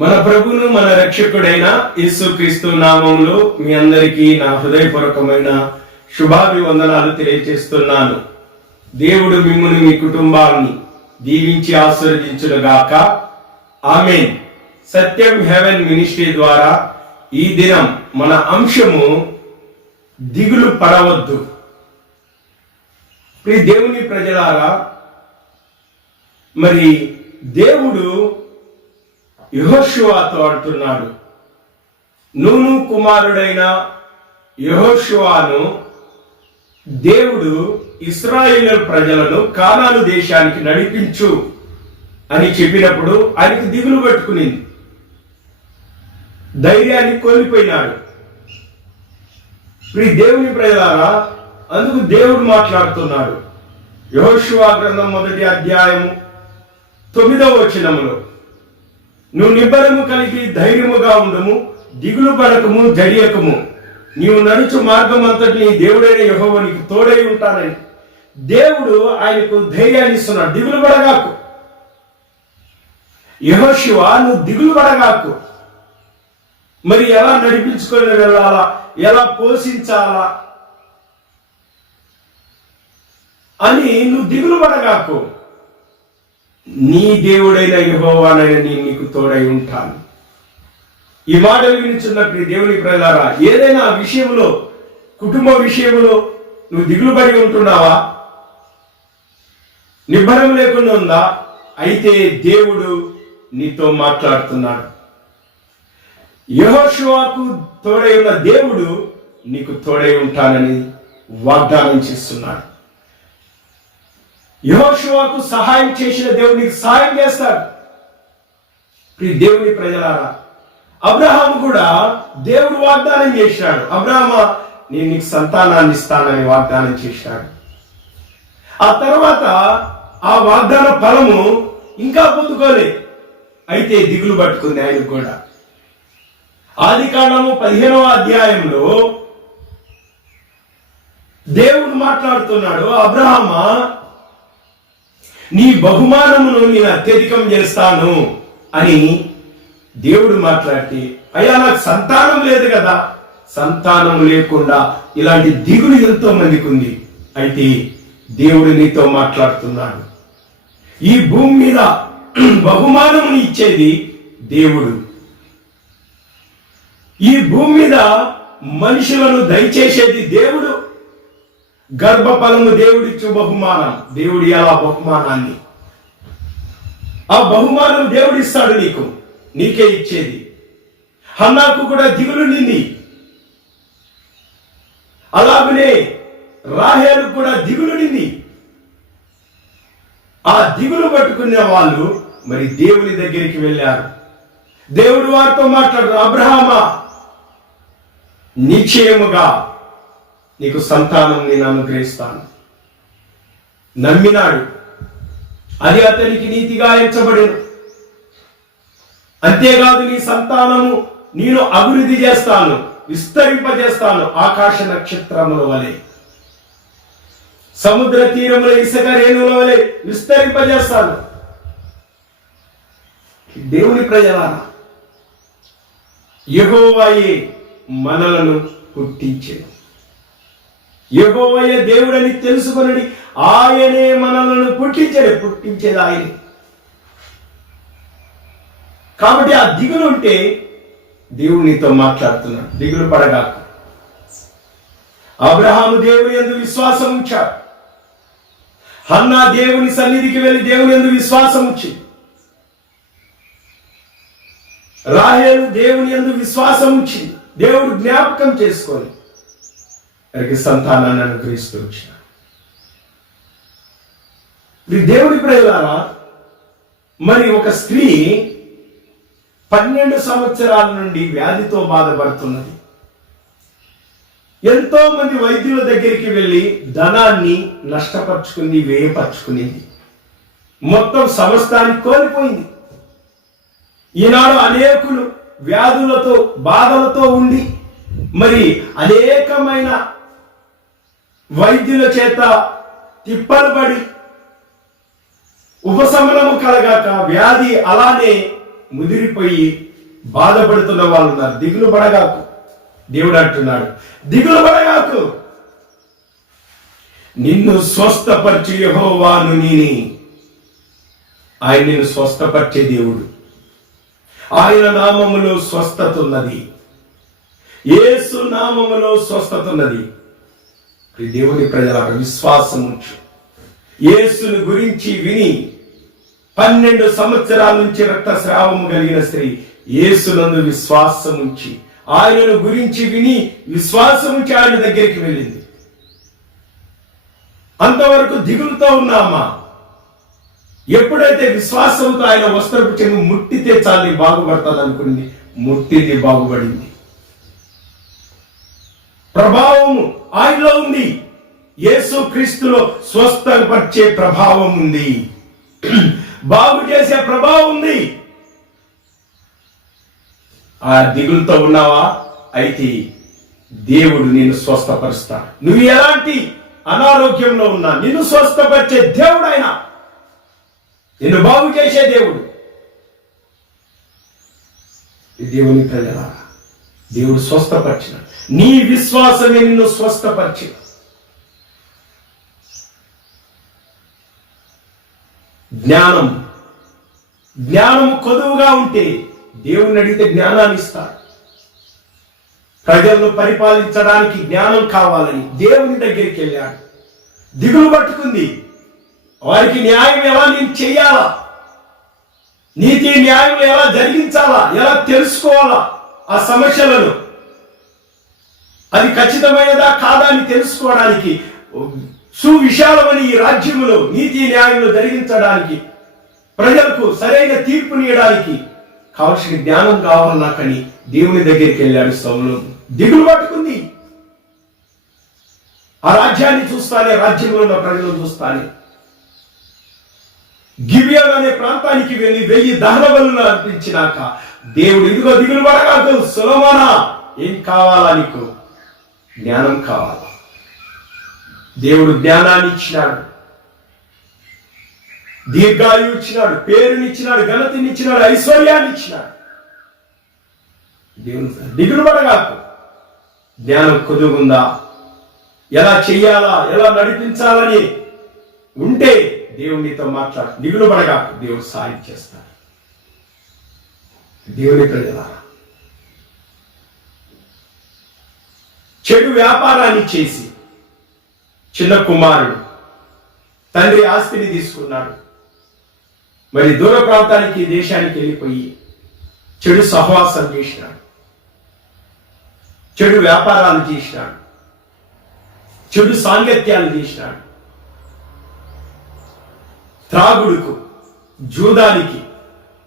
మన ప్రభువును మన రక్షకుడైన యేసుక్రీస్తు నామములో మీ అందరికీ నా హృదయపూర్వకమైన శుభాభివందనాలు తెలియజేస్తున్నాను. దేవుడు మిమ్మును మీ కుటుంబాన్ని దీవించి ఆశీర్వదించునుగాక. ఆమేన్. సత్యం హెవెన్ మినిస్ట్రీ ద్వారా ఈ దినం మన అంశము దిగులు పడవద్దు. ప్రియ దేవుని ప్రజలారా, మరి దేవుడు యెహోషువతో అంటున్నాడు, నూను కుమారుడైన యెహోషువను దేవుడు ఇశ్రాయేలు ప్రజలను కానాను దేశానికి నడిపించు అని చెప్పినప్పుడు ఆయనకి దిగులు పట్టుకునింది, ధైర్యాన్ని కోల్పోయినాడు. ప్రియ దేవుని ప్రజలారా, అందుకు దేవుడు మాట్లాడుతున్నాడు. యెహోషువ గ్రంథం 1వ అధ్యాయము 9వ వచనములో, నువ్వు నిబ్బరము కలిగి ధైర్యముగా ఉండము, దిగులు పడకము, జడియకము. నీవు నడుచు మార్గం అంతటి నీ దేవుడైన యెహోవా నీకు తోడై ఉంటానని దేవుడు ఆయనకు ధైర్యాన్ని ఇస్తున్నాడు. దిగులు పడగాకు యెహోషువ, నువ్వు దిగులు పడగాకు. మరి ఎలా నడిపించుకొని వెళ్ళాలా, ఎలా పోషించాలా అని నువ్వు దిగులు పడగాకు. నీ దేవుడైన యెహోవానైన నేను నీకు తోడై ఉంటాను. ఈ మాటలు వినిచున్న ప్రియ దేవుని ప్రజలారా, ఏదైనా విషయంలో, కుటుంబ విషయంలో నువ్వు దిగులు పడి ఉంటున్నావా? నిబ్బరం లేకుండా ఉందా? అయితే దేవుడు నీతో మాట్లాడుతున్నాడు. యెహోషువకు తోడై ఉన్న దేవుడు నీకు తోడై ఉంటానని వాగ్దానం చేస్తున్నాడు. యెహోషువకు సహాయం చేసిన దేవుడు నీకు సహాయం చేస్తాడు. ప్రియ దేవుని ప్రజలారా, అబ్రహాము కూడా దేవుడు వాగ్దానం చేశాడు. అబ్రహామా, నేను నీకు సంతానాన్ని ఇస్తానని వాగ్దానం చేశాడు. ఆ తర్వాత ఆ వాగ్దాన ఫలము ఇంకా పొందుకోలే. అయితే దిగులు పట్టుకుంది ఆయనకు కూడా. ఆదికాండము 15వ అధ్యాయంలో దేవుడు మాట్లాడుతున్నాడు, అబ్రహామా, నీ బహుమానమును నేను అత్యధికం చేస్తాను అని దేవుడు మాట్లాడితే, అయ్యా నాకు సంతానం లేదు కదా. సంతానం లేకుండా ఇలాంటి దిగులు ఎంతో మందికి ఉంది. అయితే దేవుడు నీతో మాట్లాడుతున్నాడు. ఈ భూమి మీద బహుమానమును ఇచ్చేది దేవుడు. ఈ భూమి మీద మనుషులను దయచేసేది దేవుడు. గర్భఫలము దేవుడిచ్చు బహుమానం. దేవుడు ఎలా బహుమానాన్ని, ఆ బహుమానం దేవుడు ఇస్తాడు నీకు, నీకే ఇచ్చేది. హన్నాకు కూడా దిగులు నింది, అలాగనే రాహేలు కూడా దిగులు నింది. ఆ దిగులు పట్టుకునే వాళ్ళు మరి దేవుని దగ్గరికి వెళ్ళారు. దేవుడు వారితో మాట్లాడు, అబ్రహామా, నిశ్చయముగా నీకు సంతానం నేను అనుగ్రహిస్తాను. నమ్మినాడు, అది అతనికి నీతిగా ఎంచబడెను. అంతేకాదు, నీ సంతానము నేను అభివృద్ధి చేస్తాను, విస్తరింపజేస్తాను, ఆకాశ నక్షత్రముల వలె, సముద్ర తీరముల ఇసుక రేణుల వలె విస్తరింపజేస్తాను. దేవుని ప్రజలారా, యెహోవాయే మనలను పుట్టించెను. యెహోవాయే దేవుడని తెలుసుకొనుడి, ఆయనే మనలను పుట్టించేది ఆయనే. కాబట్టి ఆ దిగులు ఉంటే దేవుడు నీతో మాట్లాడుతున్నాడు. దిగులు పడగాకు. అబ్రహాము దేవుని యందు విశ్వాసం ఉంచాడు. హన్నా దేవుని సన్నిధికి వెళ్ళి దేవుని యందు విశ్వాసం ఉంచి, రాహేలు దేవుని యందు విశ్వాసం ఉంచి, దేవుడు జ్ఞాపకం చేసుకొని వారికి సంతానాన్ని అనుగ్రహిస్తూ వచ్చినాడు. దేవుడి ప్రజలారా, మరి ఒక స్త్రీ 12 సంవత్సరాల నుండి వ్యాధితో బాధపడుతున్నది. ఎంతో మంది వైద్యుల దగ్గరికి వెళ్ళి ధనాన్ని నష్టపరుచుకుంది, వ్యయపరుచుకునింది. మొత్తం సమస్తాన్ని కోల్పోయింది. ఈనాడు అనేకులు వ్యాధులతో, బాధలతో ఉండి మరి అనేకమైన వైద్యుల చేత తిప్పలు పడి ఉపశమనము కలగాక వ్యాధి అలానే ముదిరిపోయి బాధపడుతున్న వాళ్ళు ఉన్నారు. దిగులు పడగాకు. దేవుడు అంటున్నాడు, దిగులు పడగాకు, నిన్ను స్వస్థపరిచే యెహోవాను నేనే. ఆయన నిన్ను స్వస్థపరిచే దేవుడు. ఆయన నామములో స్వస్థత ఉన్నది. యేసు నామములో స్వస్థత ఉన్నది. దేవుని ప్రజలకు విశ్వాసం ఉంచు. యేసును గురించి విని 12 సంవత్సరాల నుంచి రక్తస్రావము కలిగిన స్త్రీ యేసునందు విశ్వాసం ఉంచి, ఆయనను గురించి విని విశ్వాసం ఉంచి ఆయన దగ్గరికి వెళ్ళింది. అంతవరకు దిగులుతో ఉన్నామా? ఎప్పుడైతే విశ్వాసంతో ఆయన వస్త్రపు చెంగు ముట్టితే చాలు బాగుపడతాది అనుకుంది, ముట్టింది, బాగుపడింది. ప్రభావము ఆయనలో ఉంది. యేసు క్రీస్తులో స్వస్థపరిచే ప్రభావం ఉంది, బాగు చేసే ప్రభావం ఉంది. ఆ దిగులుతో ఉన్నావా? అయితే దేవుడు నిన్ను స్వస్థపరుస్తాడు. నువ్వు ఎలాంటి అనారోగ్యంలో ఉన్నా నిన్ను స్వస్థపరిచే దేవుడు ఆయన, నిన్ను బాగు చేసే దేవుడు. దేవుని ప్రజలారా, దేవుడు స్వస్థపరిచిన నీ విశ్వాసమే నిన్ను స్వస్థపరిచిన. జ్ఞానము కొదువుగా ఉంటే దేవుని అడిగితే జ్ఞానాన్ని ఇస్తాడు. ప్రజలను పరిపాలించడానికి జ్ఞానం కావాలని దేవుని దగ్గరికి వెళ్ళాడు. దిగులు పట్టుకుంది. వారికి న్యాయం ఎలా నేను చెయ్యాలా, నీతి న్యాయం ఎలా జరిగించాలా, ఎలా తెలుసుకోవాలా, ఆ సమస్యలను అది ఖచ్చితమైనదా కాదా అని తెలుసుకోవడానికి, సువిశాలమని ఈ రాజ్యములో నీతి న్యాయంలో జరిగించడానికి, ప్రజలకు సరైన తీర్పునియడానికి కావలసిన జ్ఞానం కావాలి నాకని దేవుని దగ్గరికి వెళ్ళాడు సౌలు. దిగులు పట్టుకుంది. ఆ రాజ్యాన్ని చూస్తానే, రాజ్యంలో ఉన్న ప్రజలను చూస్తానే గిబియోను అనే ప్రాంతానికి వెళ్ళి 1000 దహన బలులు అర్పించినాక దేవుడు, ఇదిగో దిగులు పడగాకు సొలొమోనా, ఏం కావాలా నీకు? జ్ఞానం కావాలా? దేవుడు జ్ఞానాన్ని ఇచ్చినాడు, దీర్ఘాయువు ఇచ్చినాడు, పేరునిచ్చినాడు, ఘనతనిచ్చినాడు, ఐశ్వర్యాన్ని ఇచ్చినాడు. దేవుని దిగులు పడగాకు. జ్ఞానం కొదుగుందా? ఎలా చెయ్యాలా, ఎలా నడిపించాలని ఉంటే దేవునితో మాట్లాడు. దిగులు పడగాకు, దేవుడు సాయం చేస్తాడు. దేవుని ప్రజలారా, చెడు వ్యాపారాన్ని చేసి చిన్న కుమారుడు తండ్రి ఆస్తిని తీసుకున్నాడు. మరి దూర ప్రాంతానికి, దేశానికి వెళ్ళిపోయి చెడు సహవాసం చేసినాడు, చెడు వ్యాపారాలు చేసినాడు, చెడు సాంగత్యాలు చేసినాడు. త్రాగుడుకు, జూదానికి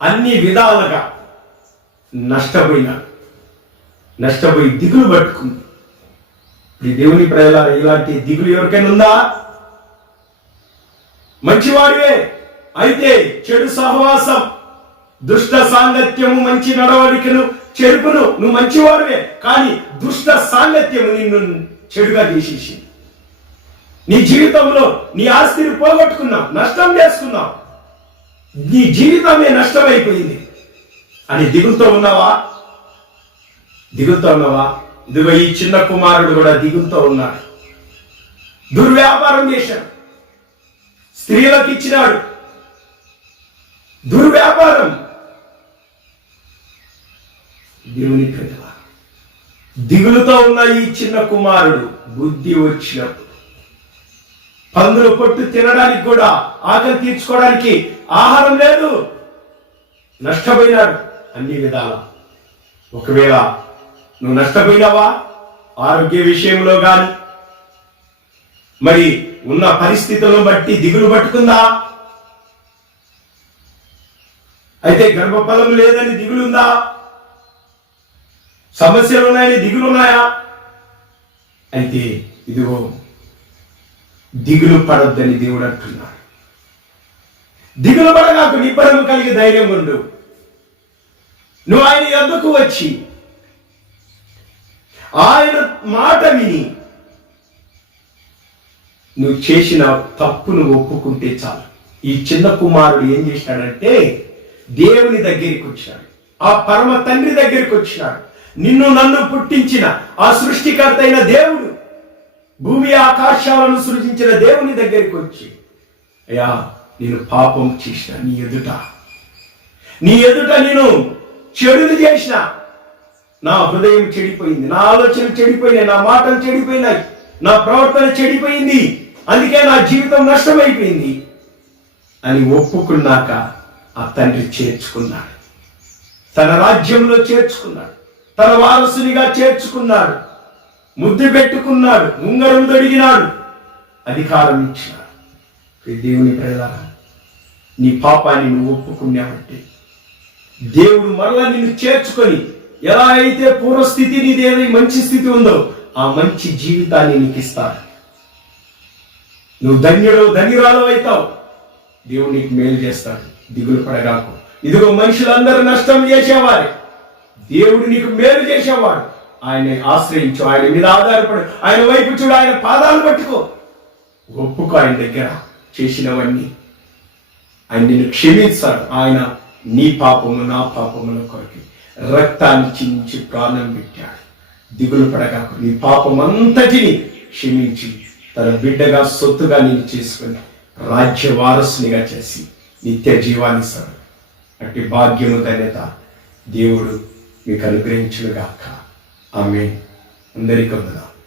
అన్ని విధాలుగా నష్టపోయి దిగులు పట్టుకుంది. ఈ దేవుని ప్రజల ఇలాంటి దిగులు ఎవరికైనా ఉందా? మంచివాడివే అయితే చెడు సహవాసం, దుష్ట సాంగత్యము మంచి నడవడికను చెరుపును, నువ్వు మంచివాడివే కానీ దుష్ట సాంగత్యము నిన్ను చెడుగా చేసేసింది. నీ జీవితంలో నీ ఆస్తిని పోగొట్టుకున్నావు, నష్టం చేసుకున్నావు, నీ జీవితమే నష్టమైపోయింది అని దిగులుతో ఉన్నావా? ఇదిగో ఈ చిన్న కుమారుడు కూడా దిగులుతో ఉన్నాడు. దుర్వ్యాపారం చేశాడు, స్త్రీలకు ఇచ్చినాడు, దుర్వ్యాపారం. దేవుని ప్రజల దిగులుతో ఉన్న ఈ చిన్న కుమారుడు బుద్ధి వచ్చినప్పుడు, పందులు పొట్టు తినడానికి కూడా, ఆకలి తీర్చుకోవడానికి ఆహారం లేదు, నష్టపోయినాడు అన్ని విధాల. ఒకవేళ నువ్వు నష్టపోయినావా ఆరోగ్య విషయంలో గాని, మరి ఉన్న పరిస్థితులను బట్టి దిగులు పట్టుకుందా? అయితే గర్భఫలం లేదని దిగులుందా? సమస్యలు ఉన్నాయని దిగులున్నాయా? అయితే ఇదిగో దిగులు పడొద్దని దేవుడు అంటున్నాడు. దిగులు పడగాకు, నిబ్బరము కలిగి ధైర్యం ఉండు. నువ్వు ఆయన యొద్దకు వచ్చి ఆయన మాట విని నువ్వు చేసిన తప్పును ఒప్పుకుంటే చాలు. ఈ చిన్న కుమారుడు ఏం చేశాడంటే దేవుని దగ్గరికి వచ్చాడు, ఆ పరమ తండ్రి దగ్గరికి వచ్చినాడు. నిన్ను నన్ను పుట్టించిన ఆ సృష్టికర్త అయిన దేవుడు, భూమి ఆకాశాలను సృజించిన దేవుని దగ్గరికి వచ్చి, అయ్యా నేను పాపం చేసిన నీ ఎదుట నేను చెడులు చేసిన, నా హృదయం చెడిపోయింది, నా ఆలోచనలు చెడిపోయినాయి, నా మాటలు చెడిపోయినాయి, నా ప్రవర్తన చెడిపోయింది, అందుకే నా జీవితం నష్టమైపోయింది అని ఒప్పుకున్నాక ఆ తండ్రి చేర్చుకున్నాడు, తన రాజ్యంలో చేర్చుకున్నాడు, తన వారసునిగా చేర్చుకున్నాడు, ముద్దు పెట్టుకున్నాడు, ఉంగరం తొడిగినాడు, అధికారం ఇచ్చినాడు. దేవుని ప్రజలారా, నీ పాపాన్ని నువ్వు ఒప్పుకున్నావంటే దేవుడు మరలా నిన్ను చేర్చుకొని ఎలా అయితే పూర్వస్థితి నీదేది మంచి స్థితి ఉందో ఆ మంచి జీవితాన్ని నీకు ఇస్తాడు. నువ్వు ధన్యురాలు అవుతావు. దేవుడు నీకు మేలు చేస్తాడు, దిగులు పడగాకు. ఇదిగో మనుషులందరూ నష్టం చేసేవారే, దేవుడు నీకు మేలు చేసేవాడు. ఆయన ఆశ్రయించు, ఆయన మీద ఆధారపడు, ఆయన వైపు చూడు, ఆయన పాదాలు పట్టుకో, ఒప్పుకో ఆయన దగ్గర చేసినవన్నీ. ఆయన నిన్ను క్షమిస్తాడు. ఆయన నీ పాపము నా పాపముల కొరకు రక్తాన్ని చించి ప్రాణం పెట్టాడు. దిగులు పడగాకు. నీ పాపమంతటిని క్షమించి తన బిడ్డగా సొత్తుగా నేను చేసుకుని రాజ్య వారసునిగా చేసి నిత్య జీవాన్ని ఇస్తాడు. అట్టి భాగ్యము ధన్యత దేవుడు మీకు అనుగ్రహించునుగాక. ఆమేన్. అందరికీ వందనాలు.